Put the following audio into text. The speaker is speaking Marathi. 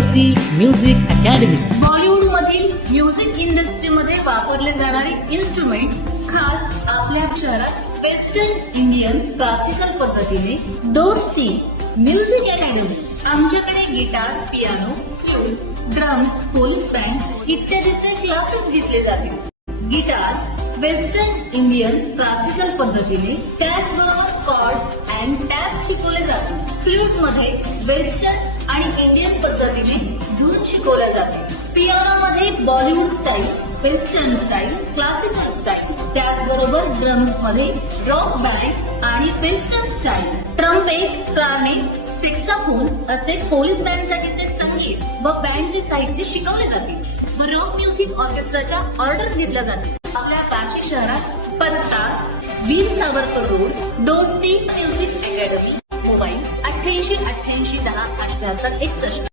दोस्ती म्युझिक अकॅडमी. बॉलिवूड मधील म्युझिक इंडस्ट्रीमध्ये वापरले जाणारे इन्स्ट्रुमेंट खास आपल्या शहरात वेस्टर्न इंडियन क्लासिकल पद्धतीने दोस्ती म्युझिक अकॅडमी. आमच्याकडे guitar, piano, flute, drums, police band इत्यादीचे क्लासेस घेतले जातील. गिटार वेस्टर्न इंडियन क्लासिकल पद्धतीने, त्याचबरोबर कॉर्ड अँड टॅप शिकवले जातील. फ्लूट मध्ये वेस्टर्न आणि इंडियन पद्धतीने धून शिकवल्या जाते. पियानो मध्ये Bollywood style, western style, classical style, त्याचबरोबर ड्रम्स मध्ये रॉक बँड आणि western style. Trumpet, clarinet, saxophone असे पोलीस बँडसाठीचे संगीत व बँडचे साहित्य शिकवले जाते व रॉक म्युझिक ऑर्केस्ट्राच्या ऑर्डर्स घेतल्या जाते. आपल्या बार्शी शहरात पत्ता 20 सावरकर रोड, दोस्ती म्युझिक अकॅडमी. मोबाईल 88 88 10 78 61.